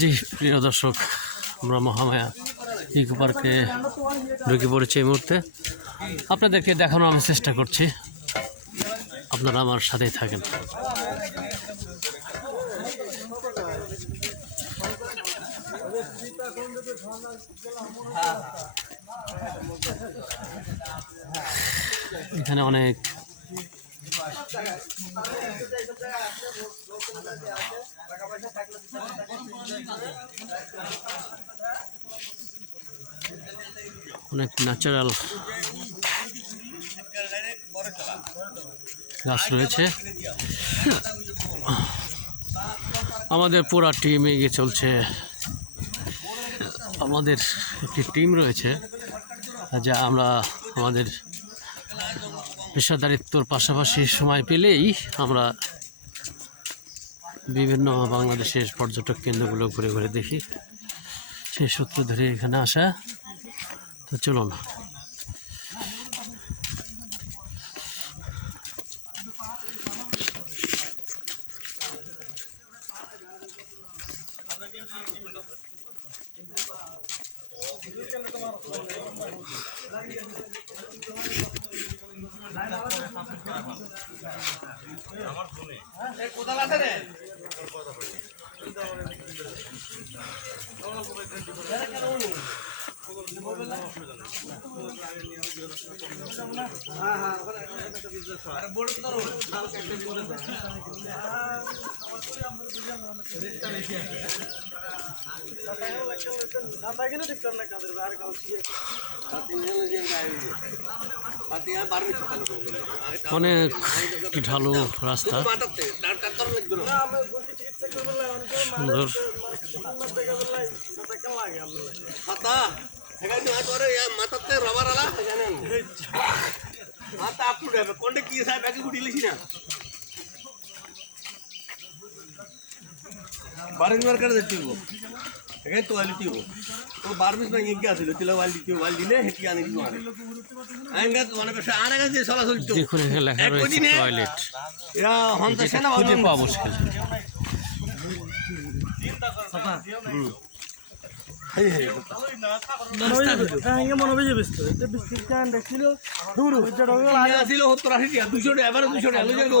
জি, প্রিয় দর্শক, আমরা মহামায়া ইকো পার্কে ঢুকে পড়েছি এই মুহূর্তে। আপনাদেরকে দেখানো আমি চেষ্টা করছি। আপনারা আমার সাথেই থাকেন। এখানে অনেক অনেক ন্যাচারাল গাছ রয়েছে। আমাদের পুরা টিম এগিয়ে চলছে। আমাদের একটি টিম রয়েছে। যা আমরা আমাদের পেশাদারিত্বর পাশাপাশি সময় পেলেই আমরা বিভিন্ন বাংলাদেশের পর্যটক কেন্দ্রগুলো ঘুরে ঘুরে দেখি। সেই সূত্র ধরে এখানে আসা। তো চলুন। একটি ঢালু রাস্তা সুন্দর মাথা হেগাইনি হাত ওরে মাথাতে রবার আলা মাথা আপু রে কোনটা কি সাহেব ব্যাগে লিছি না বারিং মার করে হব এখানে তো আলি দিও তো বারবিস না ইগে আসিল তিলা ওয়ালি দিও ওয়ালি দিলে হেটি আনি দিও আরে আইঙ্গা মানে বেশ আরে গেছে সলা সলতো দেখুন এখানে লেখা রয়েছে টয়লেট। এরা হন্তা সেনা খুঁজে ভালো পাওয়া মুশকিল দুশো টাকা দুশো টাকা গো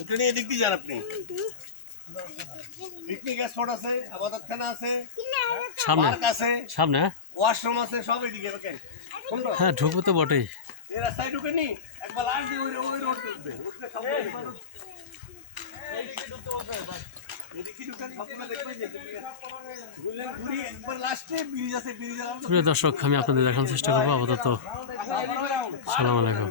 এটা নিয়ে এদিক দিয়ে যান আপনি। পিকনিক স্পট আছে আবাদতখানা আছে সামনে আছে সামনে হ্যাঁ? ওয়াশরুম আছে সব এদিকে দেখেন হ্যাঁ ঢুকবো তো বটেই। রাস্তায় ঢুকে নি একবার দিয়ে ওই ওই রোড সব এদিকে প্রিয় দর্শক আমি আপনাদের দেখানোর চেষ্টা করব আপাতত। সালাম আলাইকুম।